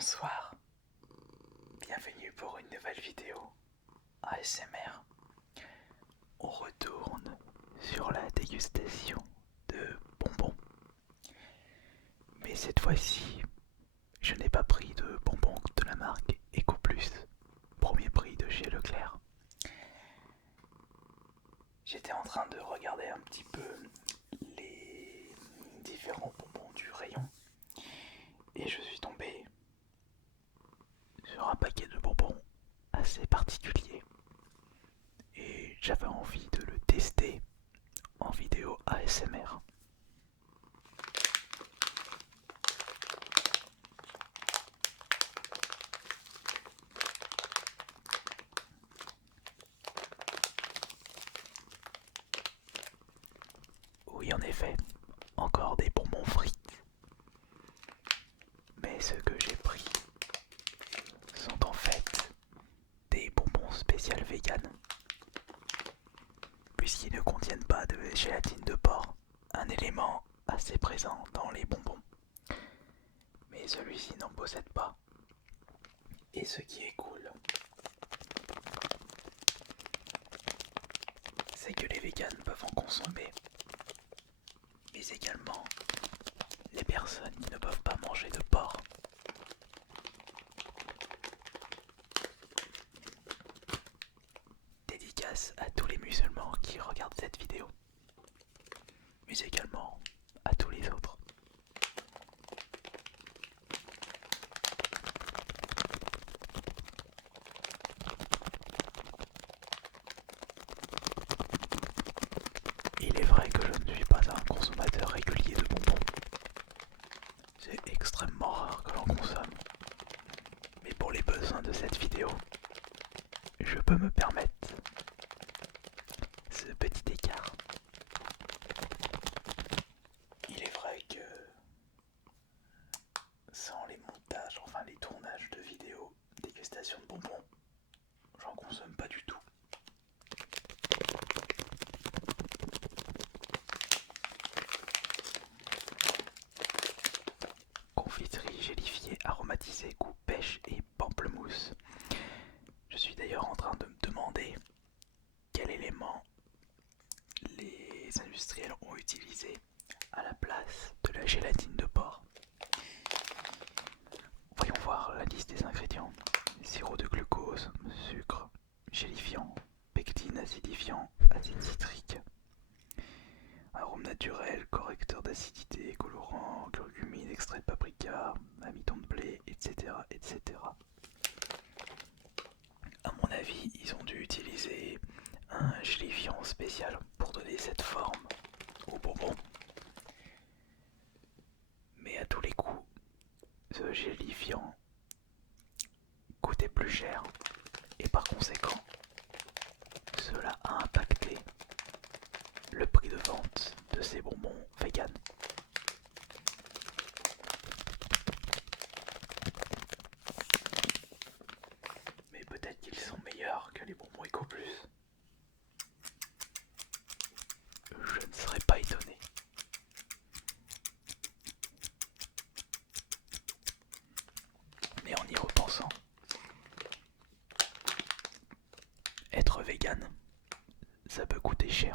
Bonsoir, bienvenue pour une nouvelle vidéo ASMR. On retourne sur la dégustation de bonbons. Mais cette fois-ci, je n'ai pas pris de bonbons de la marque Eco Plus, premier prix de chez Leclerc. J'étais en train de regarder un petit peu les différents bonbons du rayon et je suis tombé sur un paquet de bonbons assez particulier et j'avais envie de le tester en vidéo ASMR. Oui, en effet, encore des bonbons frites. Mais ce que j'ai pris sont en fait des bonbons spécial vegan, puisqu'ils ne contiennent pas de gélatine de porc, un élément assez présent dans les bonbons. Mais celui-ci n'en possède pas. Et ce qui est cool, c'est que les végans peuvent en consommer, mais également les personnes qui ne peuvent pas manger de porc. Dédicace à tous les musulmans qui regardent cette vidéo, mais également à tous les autres. Il est vrai que je ne suis pas un consommateur régulier de bonbons. C'est extrêmement rare que l'on consomme. Mais pour les besoins de cette vidéo, je peux me permettre ce petit écart. Il est vrai que sans les montages, enfin les tournages de vidéos dégustation de bonbons, j'en consomme pas du tout. Confiterie gélifiée aromatisée goût pêche et pamplemousse. Je suis d'ailleurs en train de me demander quel élément les industriels ont utilisé à la place de la gélatine de porc. Voyons voir la liste des ingrédients. Sirop de glucose, sucre, gélifiant, pectine, acidifiant, acide citrique, arôme naturel, correcteur d'acidité, colorant, curcumine, extrait de paprika, amidon de blé, etc. etc. À mon avis, ils ont dû utiliser un gélifiant spécial pour donner cette forme au bonbon. Mais à tous les coups, ce gélifiant coûtait plus cher et par conséquent, cela a impacté le prix de vente de ces bonbons vegan. Mais peut-être qu'ils sont meilleurs que les bonbons Eco Plus. Je ne serais pas étonné. Mais en y repensant, être vegan, ça peut coûter cher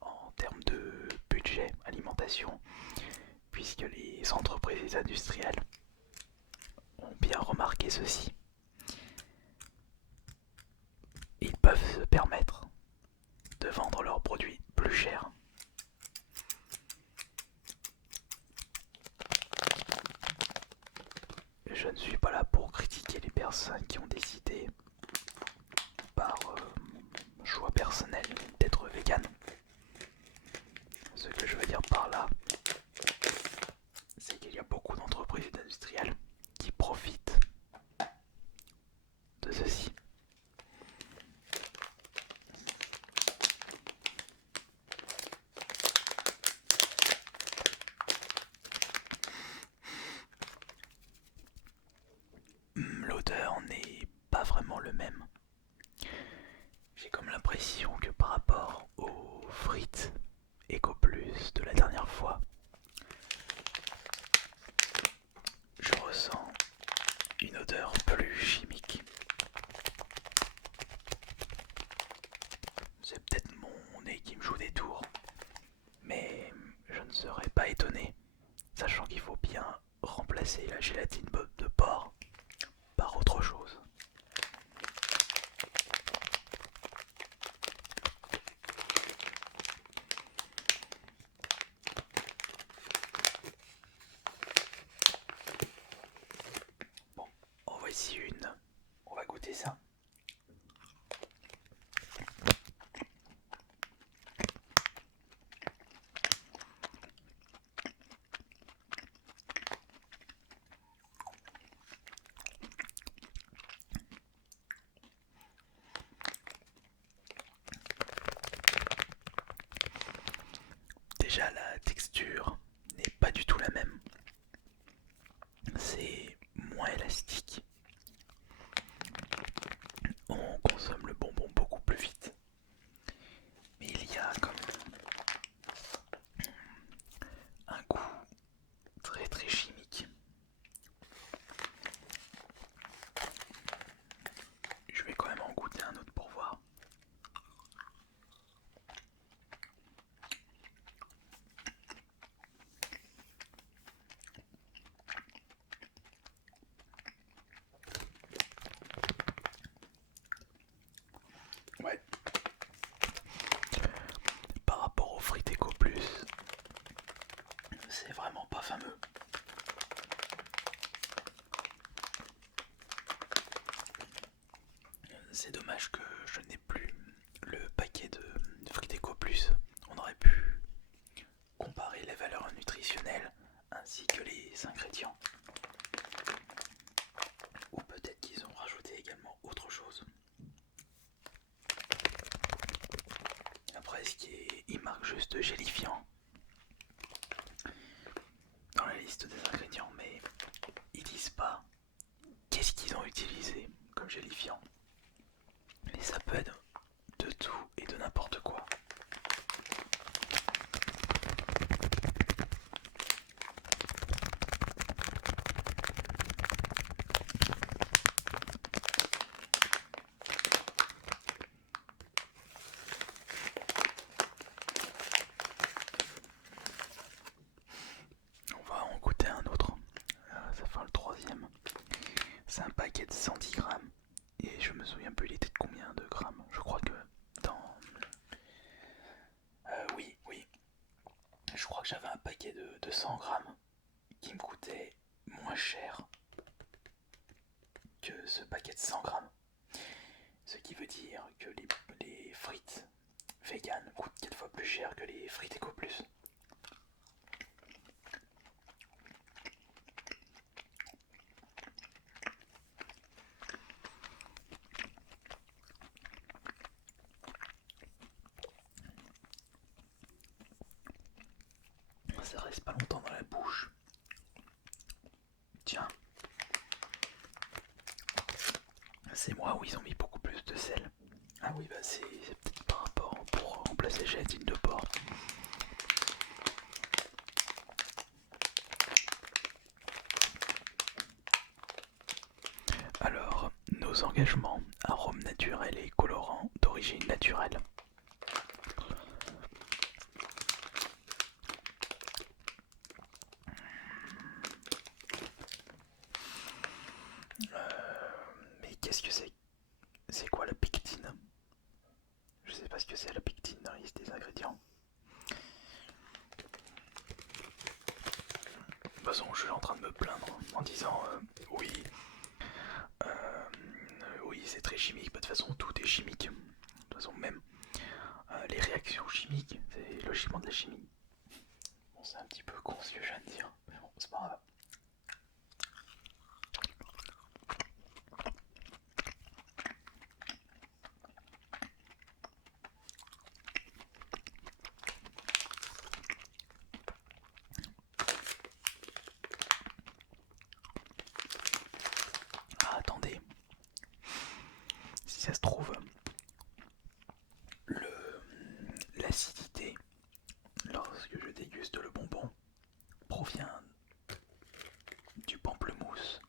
en termes de budget alimentation, puisque les entreprises industrielles ont bien remarqué ceci. Ils peuvent se permettre de vendre leurs produits plus chers. Je ne suis pas là pour critiquer les personnes qui ont décidé par choix personnel d'être vegan. Ce que je veux dire par là, c'est qu'il y a beaucoup d'entreprises industrielles qui profitent de ceci. L'odeur n'est pas vraiment le même. J'ai comme l'impression que par rapport aux odeur plus chimique. C'est peut-être mon nez qui me joue des tours, mais je ne serais pas étonné, sachant qu'il faut bien remplacer la gélatine de porc par autre chose. Bon, en voici une. On va goûter ça. Déjà, la texture n'est pas du tout la même. C'est moins élastique. On consomme le bonbon beaucoup plus vite. Mais il y a comme un goût très très chimique. Je vais quand même en goûter un autre pour voir. Ouais. Par rapport aux frites Eco Plus, c'est vraiment pas fameux. C'est dommage que je n'ai plus le paquet de frites Eco Plus. On aurait pu comparer les valeurs nutritionnelles ainsi que les ingrédients. Ou peut-être qu'ils ont rajouté également autre chose. Après, il marque juste gélifiant dans la liste des ingrédients, mais ils disent pas qu'est-ce qu'ils ont utilisé comme gélifiant. Et ça peut être de tout et de n'importe quoi. On va en goûter un autre. Ça fait le troisième. C'est un paquet de 110 grammes. Et je me souviens plus, il était de combien de grammes. Je crois que dans... oui. Je crois que j'avais un paquet de 100 grammes qui me coûtait moins cher que ce paquet de 100 grammes. Ce qui veut dire que les frites vegan coûtent 4 fois plus cher que les frites Eco Plus. Ça reste pas longtemps dans la bouche. Tiens. C'est moi où ils ont mis beaucoup plus de sel. Ah oui, bah c'est peut-être par rapport pour remplacer la gélatine de porc. Alors, nos engagements, arômes naturels et colorants d'origine naturelle. Mais qu'est-ce que c'est? C'est quoi la pectine? Je sais pas ce que c'est la pectine dans la liste des ingrédients. De toute façon, je suis en train de me plaindre en disant oui, oui, c'est très chimique. Bah, de toute façon, tout est chimique. De toute façon, même les réactions chimiques, c'est logiquement de la chimie. Bon, c'est un petit peu con ce que je viens de dire, mais bon, c'est pas grave. Ah, attendez. Si ça se trouve, l'acidité, lorsque je déguste le bonbon, provient du pamplemousse.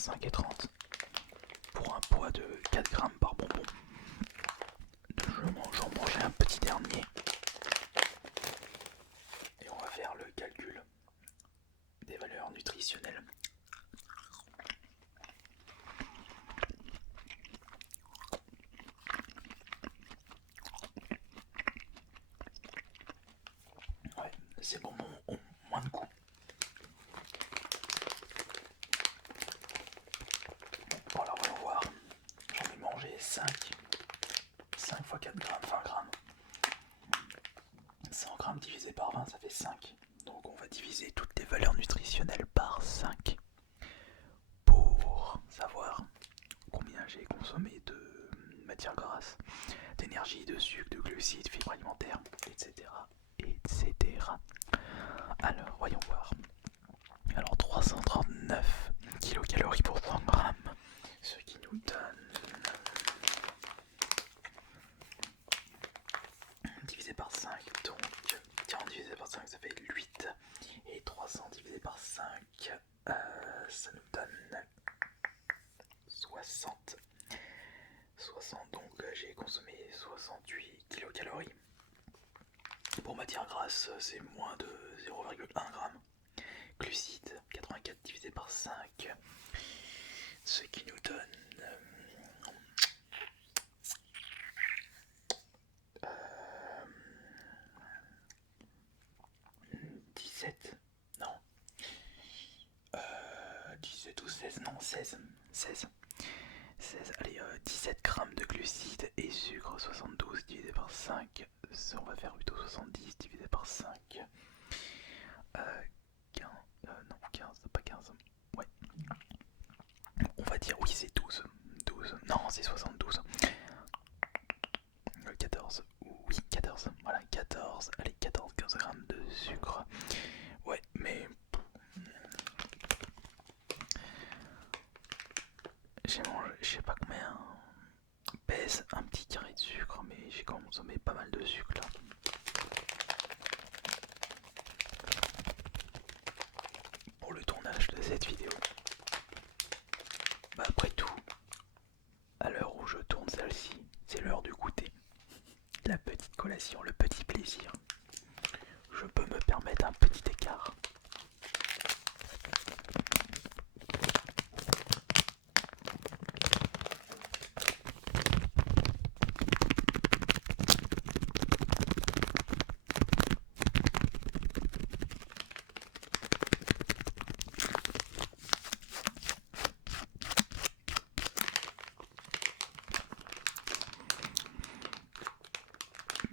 25 et 30 pour un poids de 4 grammes par bonbon. J'en mangeais un petit dernier. Et on va faire le calcul des valeurs nutritionnelles. Ouais, ces bonbons ont moins de goût. Bon, alors voyons voir. J'en ai mangé 5. 5 fois 4 grammes, 20 grammes. 100 grammes divisé par 20, ça fait 5. Donc on va diviser toutes les valeurs nutritionnelles par 5 pour savoir combien j'ai consommé de matières grasses, d'énergie, de sucre, de glucides, fibres alimentaires, etc. etc. Alors voyons voir. Alors 339 kilocalories pour 100 grammes, ce qui nous donne divisé par 5, donc 40 divisé par 5 ça fait 8, et 300 divisé par 5 ça nous donne 60. Donc j'ai consommé 68 kilocalories. Pour matière grasse, c'est moins de 0,1 g. Glucides, 84 divisé par 5, ce qui nous donne 17, non, 17 ou 16, non 16, 16, allez, 17 grammes de glucides et sucre, 72 divisé par 5, on va faire plutôt 70 divisé par 5, 15, non 15, pas 15, ouais, on va dire oui c'est 12, non c'est 72, 14, oui 14, voilà 14, allez 14-15 grammes de sucre, ouais mais j'ai mangé, je sais pas combien pèse un petit carré de sucre, mais j'ai consommé pas mal de sucre là. Pour le tournage de cette vidéo. Bah après tout, à l'heure où je tourne celle-ci, c'est l'heure du goûter. La petite collation, le petit plaisir. Je peux me permettre un petit écart.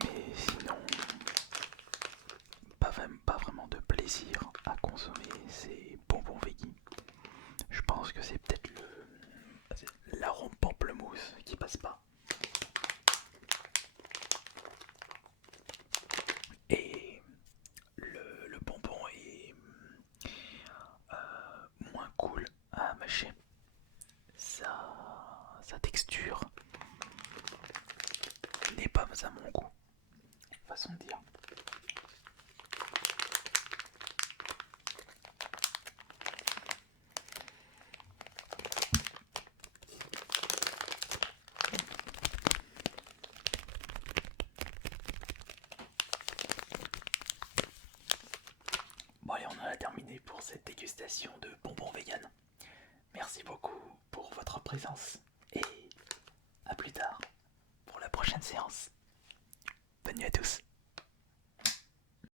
Mais sinon, pas vraiment de plaisir à consommer ces bonbons veggie. Je pense que c'est peut-être l'arôme pamplemousse qui passe pas. Et le bonbon est moins cool à mâcher. Sa texture n'est pas à mon goût, façon de dire. Bon allez, on en a terminé pour cette dégustation de bonbons vegan. Merci beaucoup pour votre présence et à plus tard pour la prochaine séance. Bonne nuit à tous.